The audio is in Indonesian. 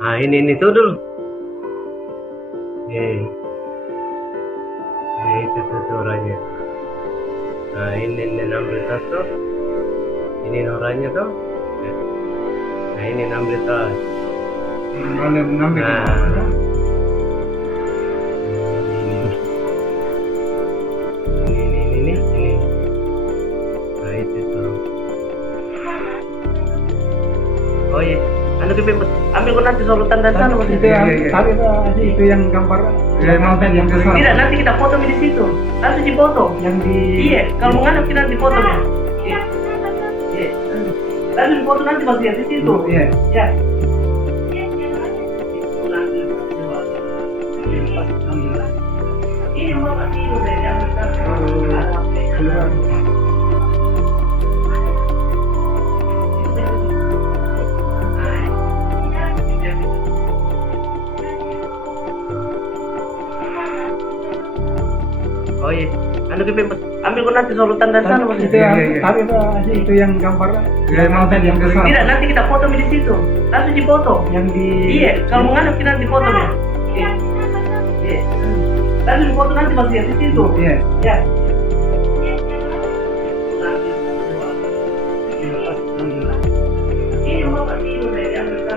Nah, ini tuh dulu. Nih, itu tuh orangnya. Nah, ini ambil satu. Ini orangnya tuh. Nah, ini ambil tas. Nah, ini. Nah, itu tuh. Oh iya, anu kita ambil kok nanti solutan dan sana Mas. Itu yang tadi itu yang gambar yang besar. Tidak, nanti kita foto di situ. Langsung dipoto. Yang di Iya, kalau mau ngadep kita nanti foto ya. Iya. Iya. Langsung dipoto nanti Mas lihat di situ. Iya. Ya. Ini mau Pak Tio dari Amerika. Oh iya, anu kita ambil kok nanti solutan dan sana Mas. Itu yang tadi itu yang gambar yang besar. Tidak, nanti kita foto di situ. Langsung dipoto. Yang di Iya, kalau mau ngadep kita nanti foto ya. Iya. Iya. Langsung foto nanti Mas lihat di situ. Iya. Ya. Ini mau Pak Tio dari Amerika.